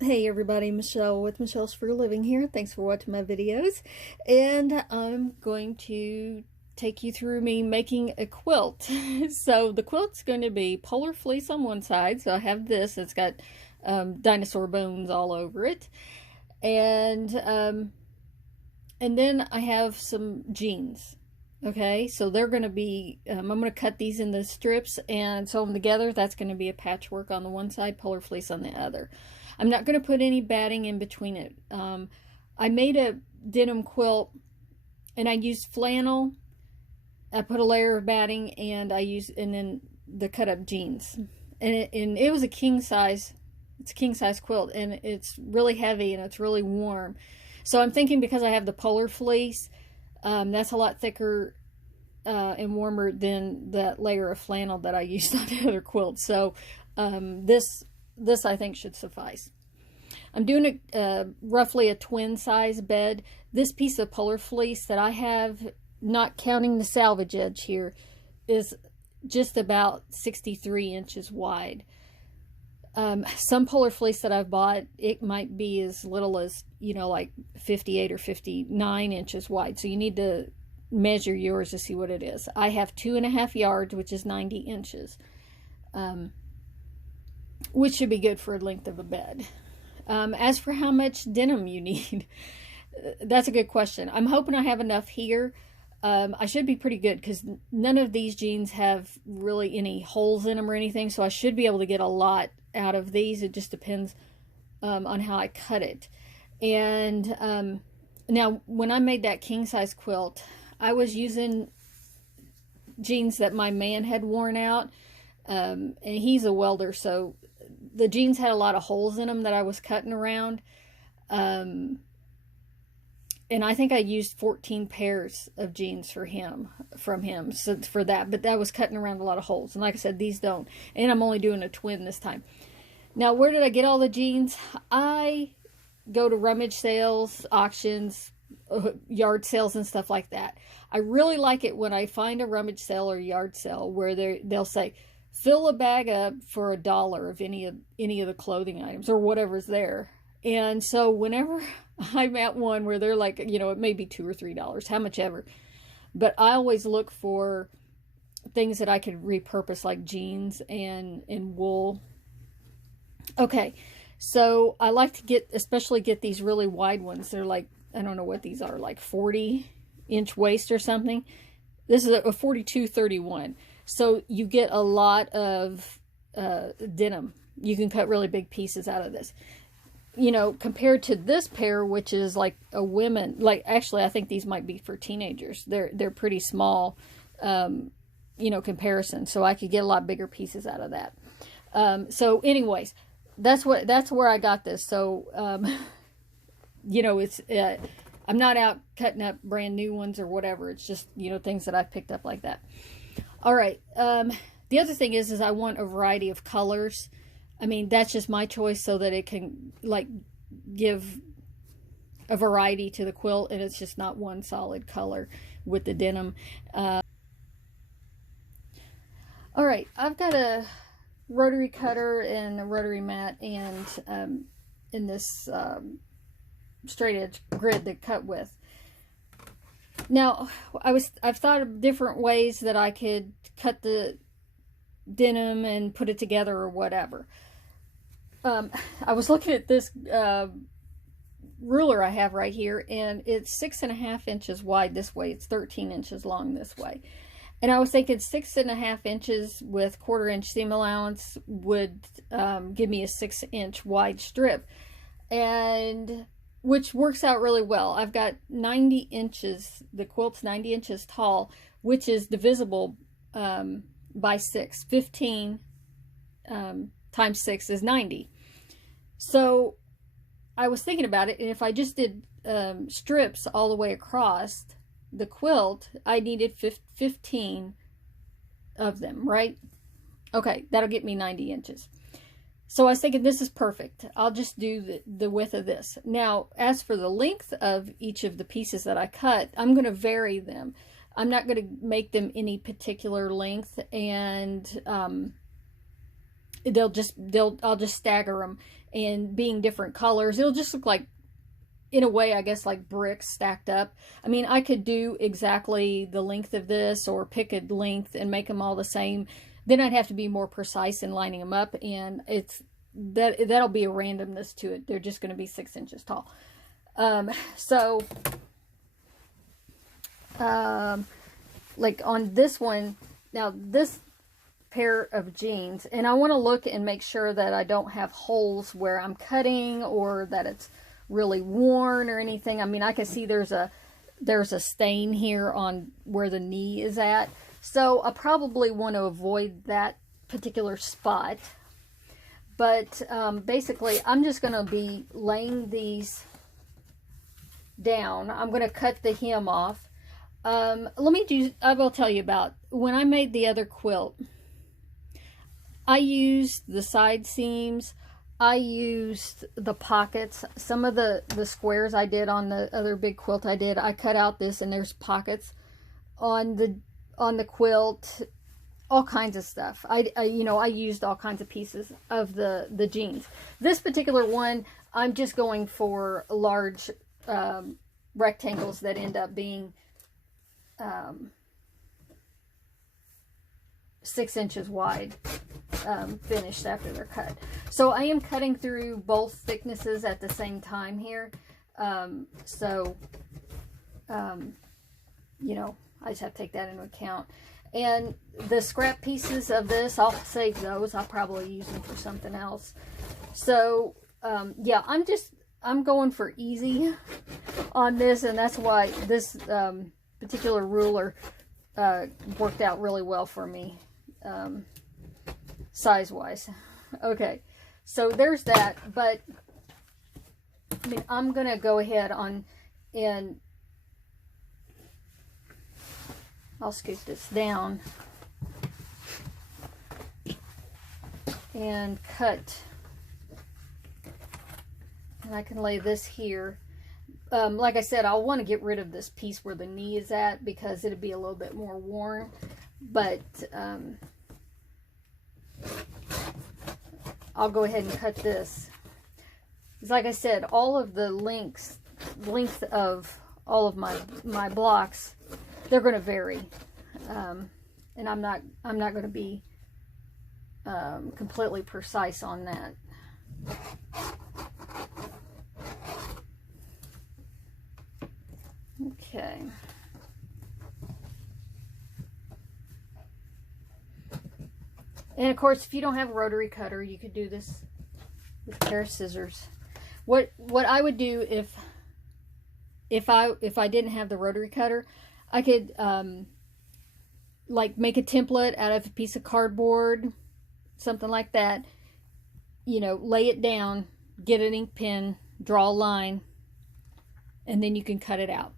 Hey everybody, Michelle with Michelle's for Living here. Thanks for watching my videos. And I'm going to take you through me making a quilt. So the quilt's going to be polar fleece on one side. So I have this, it's got dinosaur bones all over it. And then I have some jeans. Okay, so they're going to be, I'm going to cut these into strips and sew them together. That's going to be a patchwork on the one side, polar fleece on the other. I'm not going to put any batting in between it. I made a denim quilt and I used flannel. I put a layer of batting and then the cut up jeans. And it was a king size. It's a king size quilt and it's really heavy and it's really warm. So I'm thinking because I have the polar fleece, that's a lot thicker and warmer than that layer of flannel that I used on the other quilt. So this I think should suffice. I'm doing roughly a twin size bed. This piece of polar fleece that I have, not counting the salvage edge here, is just about 63 inches wide. Some polar fleece that I've bought, it might be as little as, like 58 or 59 inches wide. So you need to measure yours to see what it is. I have 2.5 yards, which is 90 inches, which should be good for a length of a bed. As for how much denim you need, that's a good question. I'm hoping I have enough here. I should be pretty good because none of these jeans have really any holes in them or anything, so I should be able to get a lot out of these. It just depends on how I cut it. And now when I made that king size quilt, I was using jeans that my man had worn out, and he's a welder, so the jeans had a lot of holes in them that I was cutting around. And I think I used 14 pairs of jeans from him so for that, but that was cutting around a lot of holes. And like I said, these don't. And I'm only doing a twin this time. Now, where did I get all the jeans? I go to rummage sales, auctions, yard sales, and stuff like that. I really like it when I find a rummage sale or yard sale where they'll say, fill a bag up for $1 of any of the clothing items or whatever's there. And so whenever I'm at one where they're like, it may be $2 or $3, how much ever, but I always look for things that I could repurpose, like jeans and wool. Okay, so I like to especially get these really wide ones. They're like, I don't know what these are, like 40-inch waist or something. This is a 42-31. So you get a lot of denim. You can cut really big pieces out of this. Compared to this pair, which is like a women, like actually I think these might be for teenagers. They're pretty small, comparison. So I could get a lot bigger pieces out of that. So anyways, that's where I got this. So, it's, I'm not out cutting up brand new ones or whatever. It's just, things that I've picked up like that. All right. The other thing is I want a variety of colors. I mean, that's just my choice so that it can give a variety to the quilt and it's just not one solid color with the denim. All right. I've got a rotary cutter and a rotary mat and in this straight edge grid to cut with. Now, I've thought of different ways that I could cut the denim and put it together or whatever. I was looking at this ruler I have right here, and it's 6.5 inches wide this way. It's 13 inches long this way. And I was thinking 6.5 inches with 1/4 inch seam allowance would give me a 6-inch wide strip, and which works out really well. I've got 90 inches, the quilt's 90 inches tall, which is divisible by 6. 15 times 6 is 90. So I was thinking about it, and if I just did strips all the way across the quilt, I needed 15 of them, right? Okay, that'll get me 90 inches. So I was thinking this is perfect. I'll just do the width of this. Now, as for the length of each of the pieces that I cut, I'm going to vary them. I'm not going to make them any particular length, and I'll just stagger them, and being different colors, it'll just look like, in a way, I guess, like bricks stacked up. I mean, I could do exactly the length of this or pick a length and make them all the same. Then I'd have to be more precise in lining them up, and that'll be a randomness to it. They're just going to be 6 inches tall. Like on this one, now this pair of jeans, and I want to look and make sure that I don't have holes where I'm cutting, or that it's really worn or anything. I mean, I can see there's a stain here on where the knee is at, so I probably want to avoid that particular spot. But basically, I'm just going to be laying these down. I'm going to cut the hem off. I will tell you about when I made the other quilt. I used the side seams. I used the pockets. Some of the squares I did on the other big quilt I cut out this, and there's pockets on the quilt. All kinds of stuff. I used all kinds of pieces of the jeans. This particular one, I'm just going for large rectangles that end up being 6 inches wide, finished after they're cut. So I am cutting through both thicknesses at the same time here. I just have to take that into account. And the scrap pieces of this, I'll save those. I'll probably use them for something else. So, yeah, I'm going for easy on this, and that's why this particular ruler worked out really well for me, size-wise. Okay, so there's that, but I mean, I'm going to go ahead and I'll scoot this down and cut, and I can lay this here. Like I said, I'll want to get rid of this piece where the knee is at, because it'll be a little bit more worn, but I'll go ahead and cut this. Because like I said, all of the length of all of my blocks, they're going to vary, and I'm not going to be completely precise on that. Okay. And of course, if you don't have a rotary cutter, you could do this with a pair of scissors. What I would do if I didn't have the rotary cutter, I could like make a template out of a piece of cardboard, something like that. You know, lay it down, get an ink pen, draw a line, and then you can cut it out.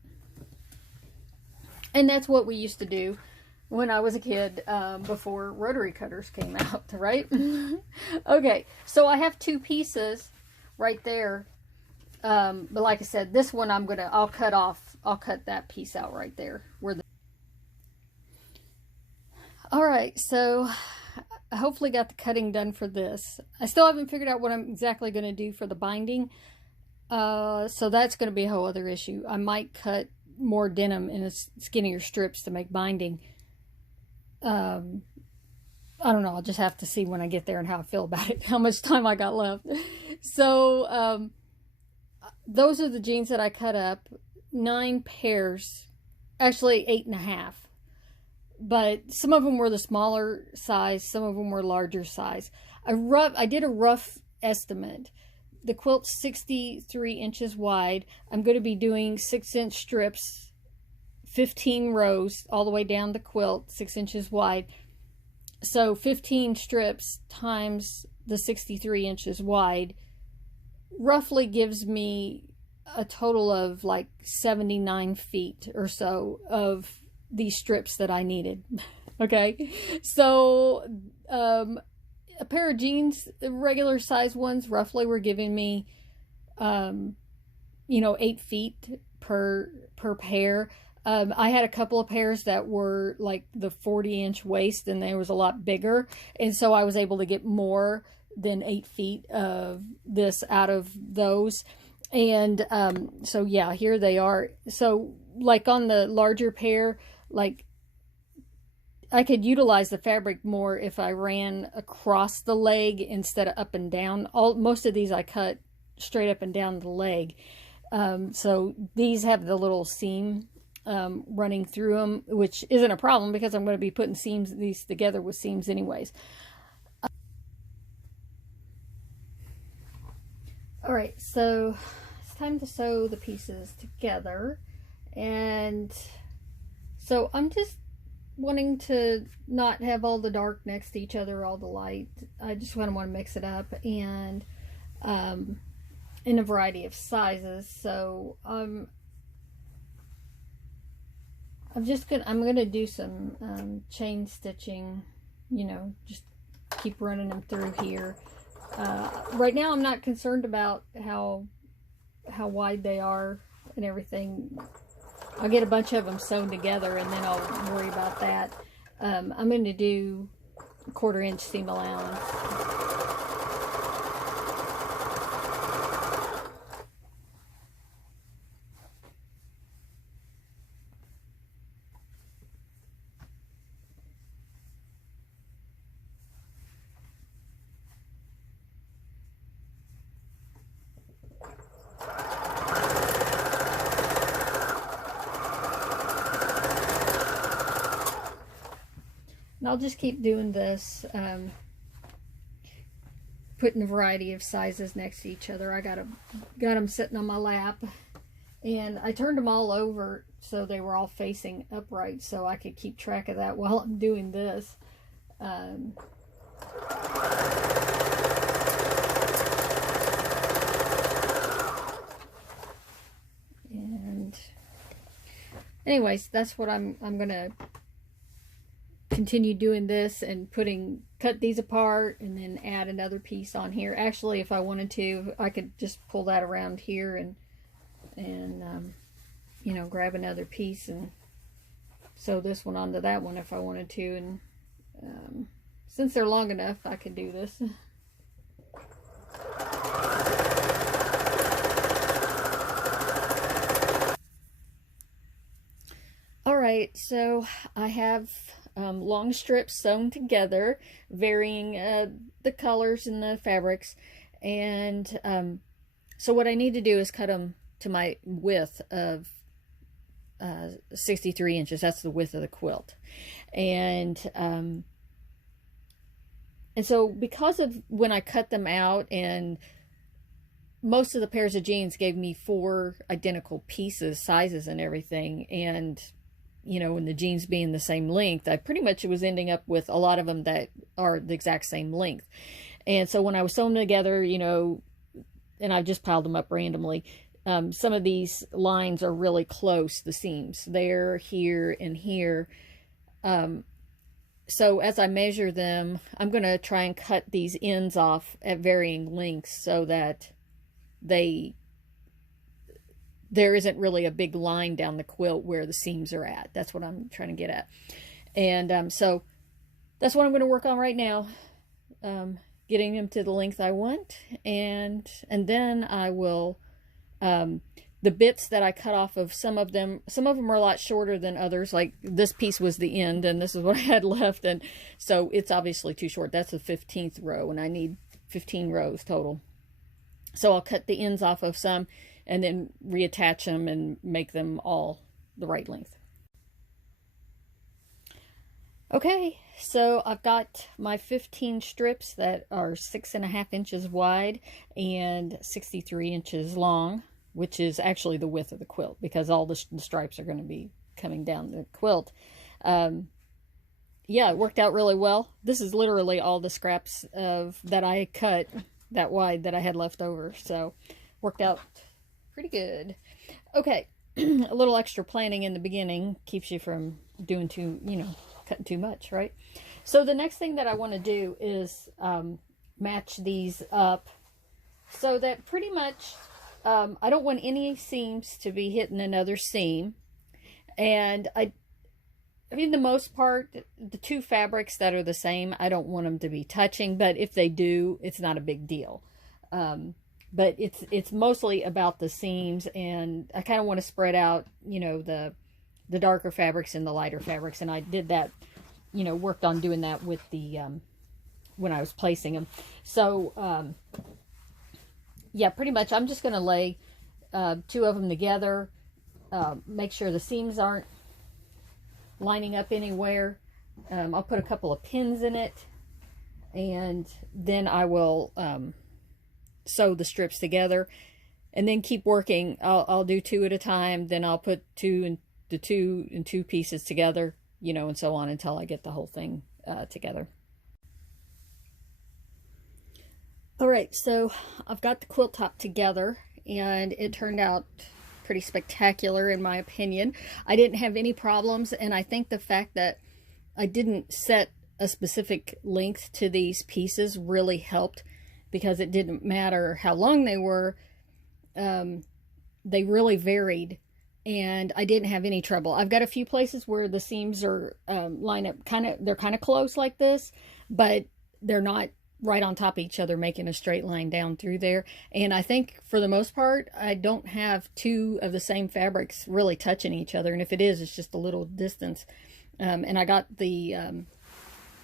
And that's what we used to do when I was a kid, before rotary cutters came out, right? Okay, so I have two pieces right there. But like I said, this one I'll cut that piece out right there. Alright, so I hopefully got the cutting done for this. I still haven't figured out what I'm exactly going to do for the binding. So that's going to be a whole other issue. I might cut more denim in skinnier strips to make binding. I don't know. I'll just have to see when I get there and how I feel about it, how much time I got left. So, those are the jeans that I cut up. 9 pairs, actually 8.5. But some of them were the smaller size, some of them were larger size. I did a rough estimate. The quilt's 63 inches wide. I'm going to be doing 6-inch strips, 15 rows all the way down the quilt, 6 inches wide. So 15 strips times the 63 inches wide roughly gives me a total of like 79 feet or so of these strips that I needed. Okay, so a pair of jeans, regular size ones, roughly were giving me 8 feet per pair. I had a couple of pairs that were like the 40-inch waist, and they was a lot bigger. And so I was able to get more than 8 feet of this out of those. And so yeah, here they are. So like on the larger pair, like I could utilize the fabric more if I ran across the leg instead of up and down. Most of these I cut straight up and down the leg. So these have the little seam running through them, which isn't a problem because I'm going to be putting these together with seams anyways. All right, so it's time to sew the pieces together. And so I'm just wanting to not have all the dark next to each other, all the light. I just want to mix it up, and in a variety of sizes. So I'm gonna do some chain stitching, you know, just keep running them through here. Right now I'm not concerned about how wide they are and everything. I'll get a bunch of them sewn together and then I'll worry about that. I'm going to do 1/4 inch seam allowance. And I'll just keep doing this, putting a variety of sizes next to each other. I got them sitting on my lap, and I turned them all over so they were all facing upright so I could keep track of that while I'm doing this. And anyways, that's what I'm gonna continue doing this and cut these apart and then add another piece on here. Actually, if I wanted to, I could just pull that around here and you know, grab another piece and sew this one onto that one if I wanted to. And since they're long enough, I could do this. All right, so I have long strips sewn together, varying the colors and the fabrics. And so what I need to do is cut them to my width of 63 inches. That's the width of the quilt. And so because of when I cut them out, and most of the pairs of jeans gave me 4 identical pieces, sizes and everything, and you know, and the jeans being the same length, I pretty much was ending up with a lot of them that are the exact same length. And so when I was sewing them together, you know, and I've just piled them up randomly, some of these lines are really close, the seams there, here, and here. So as I measure them, I'm going to try and cut these ends off at varying lengths so that there isn't really a big line down the quilt where the seams are at. That's what I'm trying to get at. And so that's what I'm going to work on right now, getting them to the length I want. And then I will, the bits that I cut off of some of them are a lot shorter than others. Like this piece was the end, and this is what I had left. And so it's obviously too short. That's the 15th row, and I need 15 rows total. So I'll cut the ends off of some and then reattach them and make them all the right length. Okay, so I've got my 15 strips that are 6.5 inches wide and 63 inches long, which is actually the width of the quilt because all the stripes are going to be coming down the quilt. Yeah, it worked out really well. This is literally all the scraps that I cut that wide that I had left over, so worked out pretty good. Okay, a little extra planning in the beginning keeps you from doing cutting too much, right? So the next thing that I want to do is match these up so that pretty much I don't want any seams to be hitting another seam, And I mean, the most part, the two fabrics that are the same, I don't want them to be touching, but if they do, it's not a big deal. But it's mostly about the seams, and I kind of want to spread out, you know, the darker fabrics and the lighter fabrics, and I did that, you know, worked on doing that with the when I was placing them. So yeah, pretty much I'm just going to lay two of them together, make sure the seams aren't lining up anywhere. I'll put a couple of pins in it, and then I will sew the strips together, and then keep working. I'll do two at a time, then I'll put two pieces together, you know, and so on until I get the whole thing together. All right, so I've got the quilt top together, and it turned out pretty spectacular in my opinion. I didn't have any problems, and I think the fact that I didn't set a specific length to these pieces really helped, because it didn't matter how long they were. They really varied, and I didn't have any trouble. I've got a few places where the seams are line up they're kind of close like this, but they're not right on top of each other making a straight line down through there. And I think for the most part I don't have two of the same fabrics really touching each other, and if it is, it's just a little distance. And I got the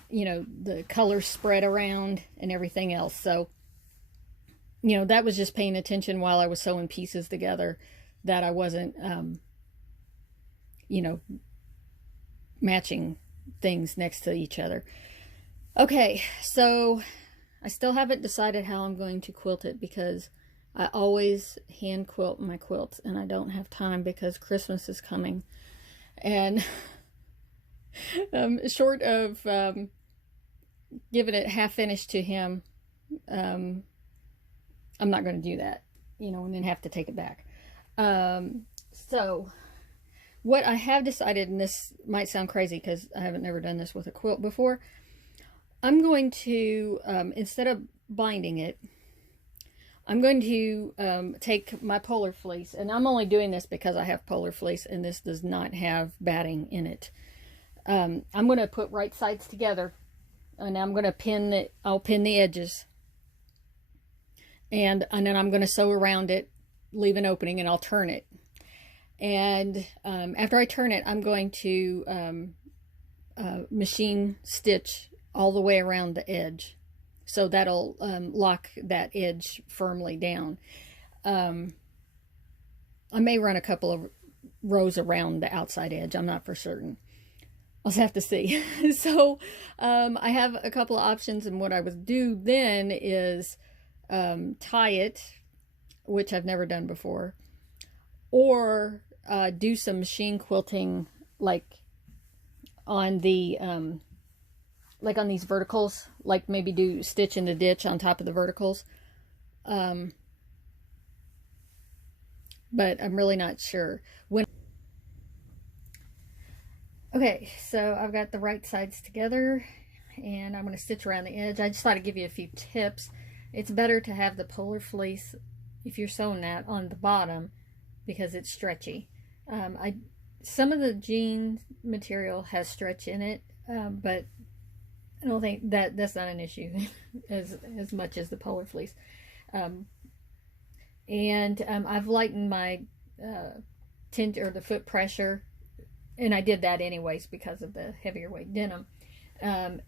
you know, the colors spread around and everything else. So, you know, that was just paying attention while I was sewing pieces together, that I wasn't you know, matching things next to each other. Okay, so I still haven't decided how I'm going to quilt it, because I always hand quilt my quilts, and I don't have time because Christmas is coming. And short of giving it half finished to him, I'm not going to do that, you know, and then have to take it back. So what I have decided, and this might sound crazy because I haven't never done this with a quilt before, I'm going to, instead of binding it, I'm going to take my polar fleece, and I'm only doing this because I have polar fleece and this does not have batting in it. I'm going to put right sides together, and I'm going to pin it. I'll pin the edges, and then I'm going to sew around it, leave an opening, and I'll turn it. And after I turn it, I'm going to machine stitch all the way around the edge, so that'll lock that edge firmly down. I may run a couple of rows around the outside edge. I'm not for certain. I'll have to see. So I have a couple of options, and what I would do then is tie it, which I've never done before, or do some machine quilting, like on the like on these verticals, like maybe do stitch in the ditch on top of the verticals. But I'm really not sure. Okay, so I've got the right sides together, and I'm going to stitch around the edge. I just thought I'd give you a few tips. It's better to have the polar fleece, if you're sewing that, on the bottom, because it's stretchy. Some of the jean material has stretch in it, but I don't think that's not an issue as much as the polar fleece. I've lightened my tint, or the foot pressure, and I did that anyways because of the heavier weight denim. The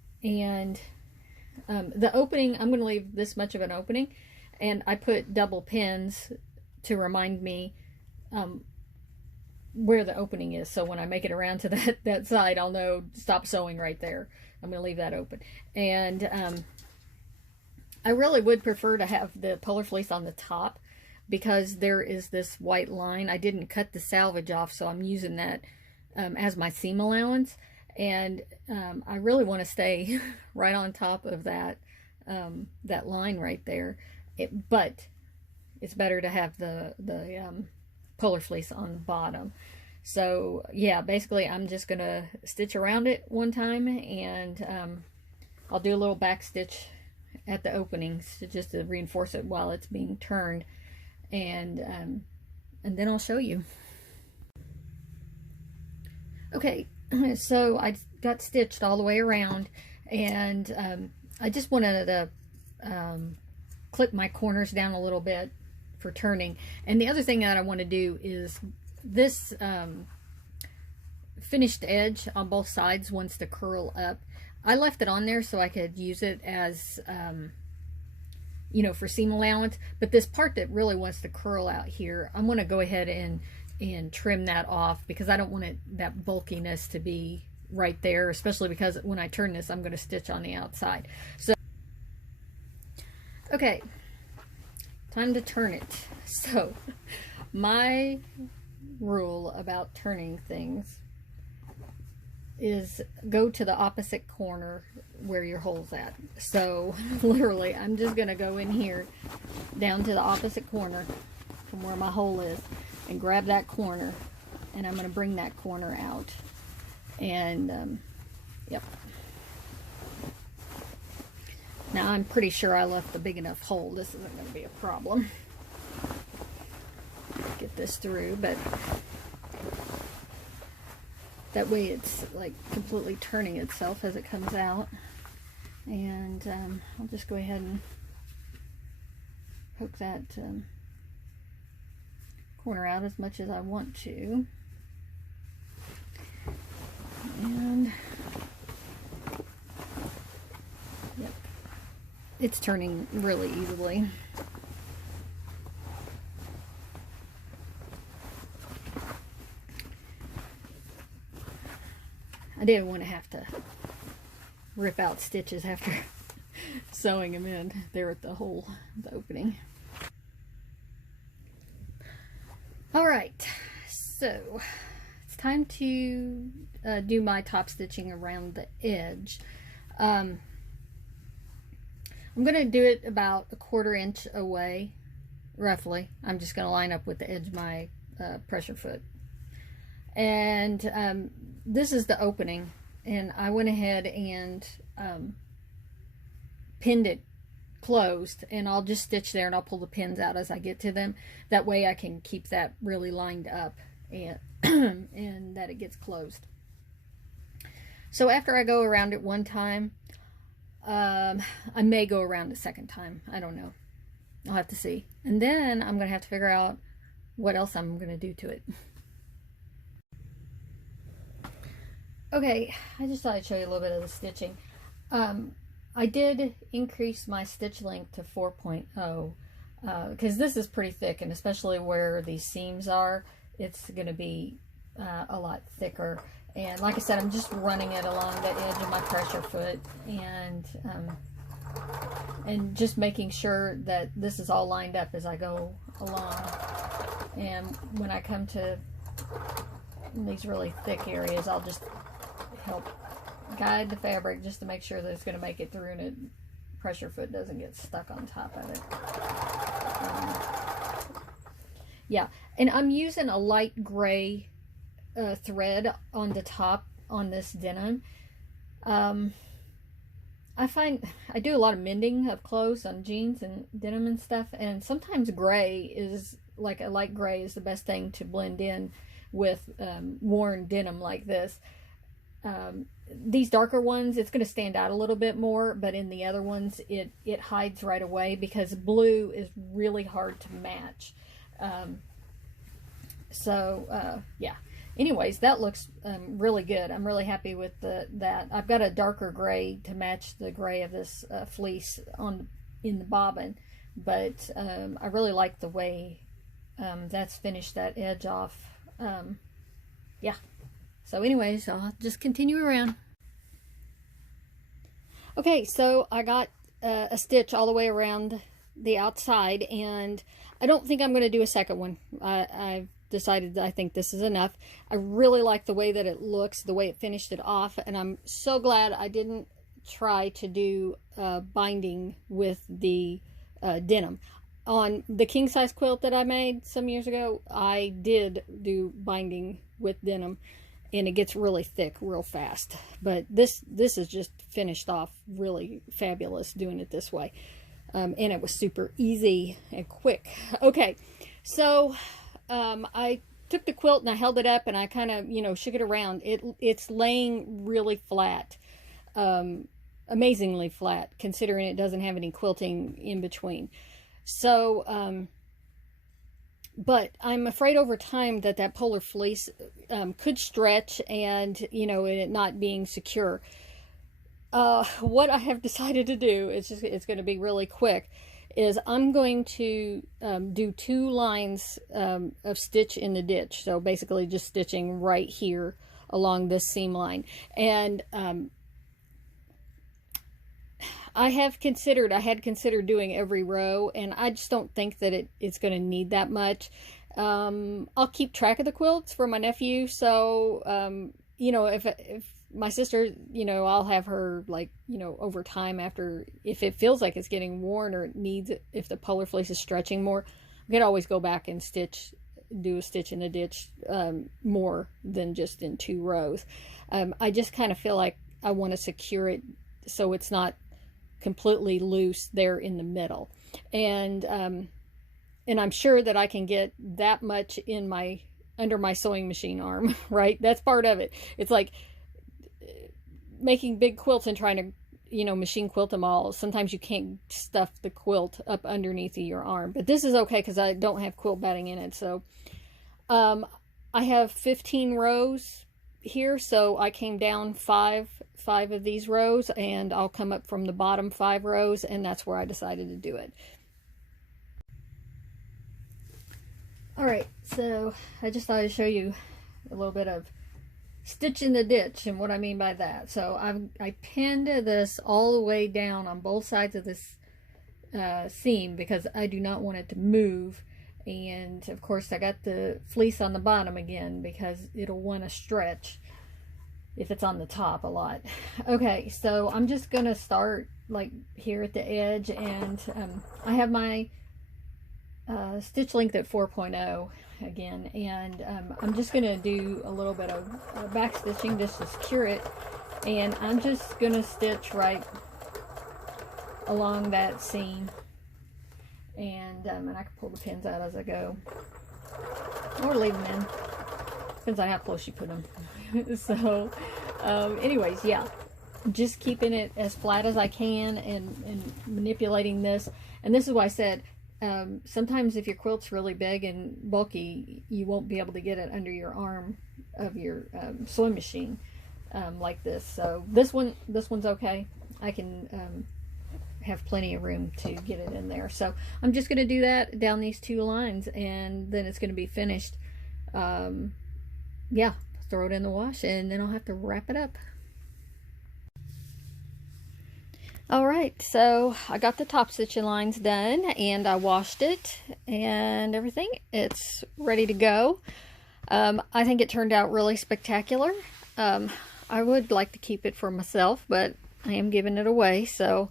opening, I'm going to leave this much of an opening, and I put double pins to remind me where the opening is, so when I make it around to that side, I'll know, stop sewing right there. I'm going to leave that open. And I really would prefer to have the polar fleece on the top, because there is this white line. I didn't cut the salvage off, so I'm using that as my seam allowance, and I really want to stay right on top of that that line right there. But it's better to have the polar fleece on the bottom. So yeah, basically I'm just gonna stitch around it one time, and I'll do a little back stitch at the openings just to reinforce it while it's being turned, and then I'll show you. Okay, so I got stitched all the way around, and I just wanted to clip my corners down a little bit for turning. And the other thing that I want to do is this finished edge on both sides wants to curl up. I left it on there so I could use it as you know, for seam allowance, but this part that really wants to curl out here, I'm going to go ahead and trim that off, because I don't want that bulkiness to be right there, especially because when I turn this, I'm going to stitch on the outside. So okay, time to turn it. So my rule about turning things is go to the opposite corner where your hole's at. So literally I'm just gonna go in here down to the opposite corner from where my hole is and grab that corner, and I'm gonna bring that corner out, and yep. Now I'm pretty sure I left a big enough hole. This isn't gonna be a problem. Get this through, but that way it's like completely turning itself as it comes out. And I'll just go ahead and poke that corner out as much as I want to. And yep, it's turning really easily. I didn't want to have to rip out stitches after sewing them in there at the hole, the opening. All right, so it's time to do my top stitching around the edge. I'm going to do it about a 1/4 inch away, roughly. I'm just going to line up with the edge of my pressure foot. And this is the opening, and I went ahead and pinned it closed, and I'll just stitch there and I'll pull the pins out as I get to them. That way I can keep that really lined up and and that it gets closed. So after I go around it one time, I may go around a second time. I don't know. I'll have to see. And then I'm going to have to figure out what else I'm going to do to it. Okay, I just thought I'd show you a little bit of the stitching. I did increase my stitch length to 4.0 because this is pretty thick, and especially where these seams are, it's going to be a lot thicker. And like I said, I'm just running it along the edge of my pressure foot, and just making sure that this is all lined up as I go along. And when I come to these really thick areas, I'll just help guide the fabric just to make sure that it's going to make it through and the pressure foot doesn't get stuck on top of it. Yeah, and I'm using a light gray thread on the top on this denim. I find I do a lot of mending of clothes on jeans and denim and stuff, and sometimes gray is like a light gray is the best thing to blend in with worn denim like this. These darker ones, it's going to stand out a little bit more, but in the other ones it hides right away because blue is really hard to match. Yeah, anyways, that looks really good. I'm really happy with that. I've got a darker gray to match the gray of this fleece in the bobbin, but I really like the way that's finished that edge off. Yeah. So anyways, I'll just continue around. Okay, so I got a stitch all the way around the outside, and I don't think I'm going to do a second one. I've decided that I think this is enough. I really like the way that it looks, the way it finished it off, and I'm so glad I didn't try to do binding with the denim. On the king size quilt that I made some years ago, I did do binding with denim, and it gets really thick real fast. But this is just finished off really fabulous doing it this way. And it was super easy and quick. Okay, so I took the quilt and I held it up and I kind of, you know, shook it around. It's laying really flat, amazingly flat, considering it doesn't have any quilting in between. So, but I'm afraid over time that polar fleece could stretch and, you know, it not being secure. What I have decided to do, it's going to be really quick, is I'm going to do 2 lines of stitch in the ditch. So basically just stitching right here along this seam line. And I had considered doing every row, and I just don't think that it's going to need that much. I'll keep track of the quilts for my nephew, so you know, if my sister, you know, I'll have her, like, you know, over time, after, if it feels like it's getting worn or it needs it, if the polar fleece is stretching more, I could always go back and do a stitch in the ditch more than just in 2 rows. I just kind of feel like I want to secure it so it's not completely loose there in the middle. And I'm sure that I can get that much in under my sewing machine arm, right? That's part of it. It's like making big quilts and trying to, you know, machine quilt them all. Sometimes you can't stuff the quilt up underneath your arm, but this is okay because I don't have quilt batting in it. So I have 15 rows here, so I came down five of these rows, and I'll come up from the bottom 5 rows, and that's where I decided to do it. All right, so I just thought I'd show you a little bit of stitch in the ditch and what I mean by that. So I pinned this all the way down on both sides of this seam because I do not want it to move. And of course I got the fleece on the bottom again because it'll want to stretch if it's on the top a lot. Okay, so I'm just gonna start like here at the edge, and I have my stitch length at 4.0 again, and I'm just gonna do a little bit of back stitching just to secure it, and I'm just gonna stitch right along that seam, and I can pull the pins out as I go, or leave them in, depends on how close you put them. So anyways, yeah, just keeping it as flat as I can and manipulating this. And this is why I said sometimes if your quilt's really big and bulky, you won't be able to get it under your arm of your sewing machine like this. So this one's okay. I can have plenty of room to get it in there. So I'm just going to do that down these 2 lines, and then it's going to be finished. Yeah, throw it in the wash, and then I'll have to wrap it up. Alright, so I got the top stitching lines done, and I washed it and everything. It's ready to go. I think it turned out really spectacular. I would like to keep it for myself, but I am giving it away, so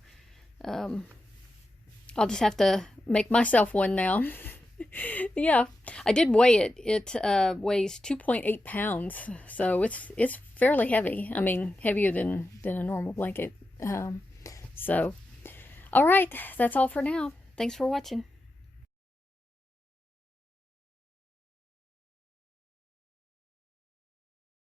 I'll just have to make myself one now. Yeah, I did weigh it. It weighs 2.8 pounds, so it's fairly heavy. I mean, heavier than a normal blanket. So, all right, that's all for now. Thanks for watching.